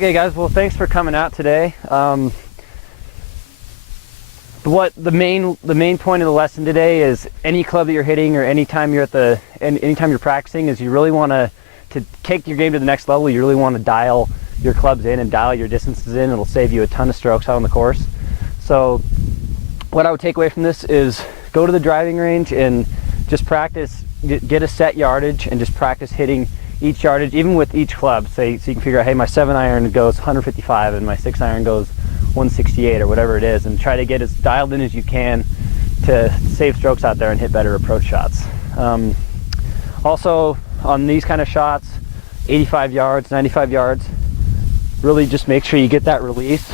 Okay guys, well thanks for coming out today. What the main point of the lesson today is, any club that you're hitting or anytime you're practicing, is you really want to take your game to the next level. You really want to dial your clubs in and dial your distances in. It'll save you a ton of strokes out on the course. So what I would take away from this is go to the driving range and just practice, get a set yardage and just practice hitting each yardage, even with each club. So you can figure out, hey, my 7-iron goes 155 and my 6-iron goes 168 or whatever it is, and try to get as dialed in as you can to save strokes out there and hit better approach shots. Also on these kind of shots, 85 yards, 95 yards, really just make sure you get that release.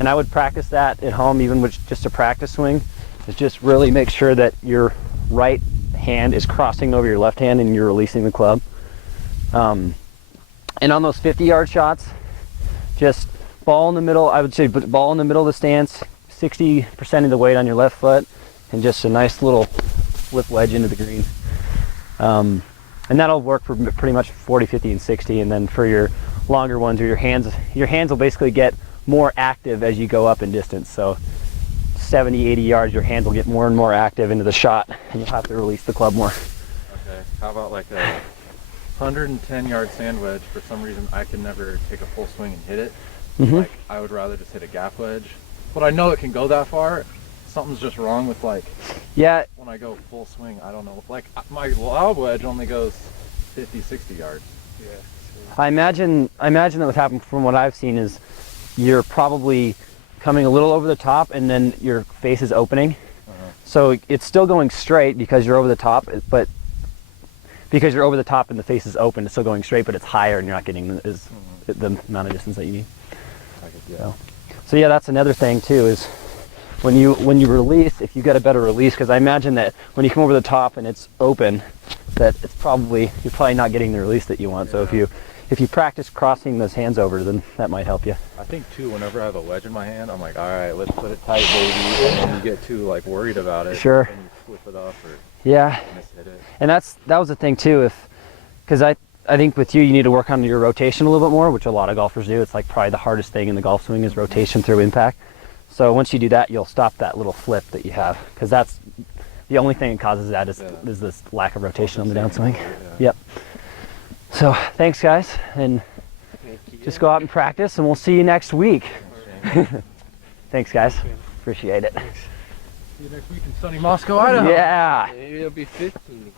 And I would practice that at home, even with just a practice swing, is just really make sure that your right hand is crossing over your left hand and you're releasing the club. And on those 50-yard shots, just ball in the middle. I would say ball in the middle of the stance, 60% of the weight on your left foot, and just a nice little flip wedge into the green. And that'll work for pretty much 40, 50, and 60. And then for your longer ones, or your hands will basically get more active as you go up in distance. So 70, 80 yards, your hands will get more and more active into the shot, and you'll have to release the club more. Okay, how about like a 110-yard sand wedge? For some reason, I can never take a full swing and hit it. Like, I would rather just hit a gap wedge. But I know it can go that far. Something's just wrong with, like, yeah, when I go full swing, I don't know. Like, my lob wedge only goes 50, 60 yards. Yeah. I imagine that what happened from what I've seen is you're probably coming a little over the top and then your face is opening. So it's still going straight because you're over the top, but because you're over the top and the face is open, it's still going straight, but it's higher and you're not getting the amount of distance that you need. So yeah, that's another thing too, is when you release, if you get a better release, because I imagine that when you come over the top and it's open, that you're probably not getting the release that you want. Yeah. So if you practice crossing those hands over, then that might help you. I think too, whenever I have a wedge in my hand, I'm like, all right, let's put it tight, baby. And then you get too like worried about it. Sure. And you flip it off or mishit it. And that was the thing too, because I think with you need to work on your rotation a little bit more, which a lot of golfers do. It's like probably the hardest thing in the golf swing is rotation through impact. So once you do that, you'll stop that little flip that you have, because that's the only thing that causes that is this lack of rotation on the downswing. Yep. So thanks guys, and just go out and practice, and we'll see you next week. Thanks guys, appreciate it. See you next week in sunny Moscow, Idaho. Yeah. Maybe it'll be 15 degrees.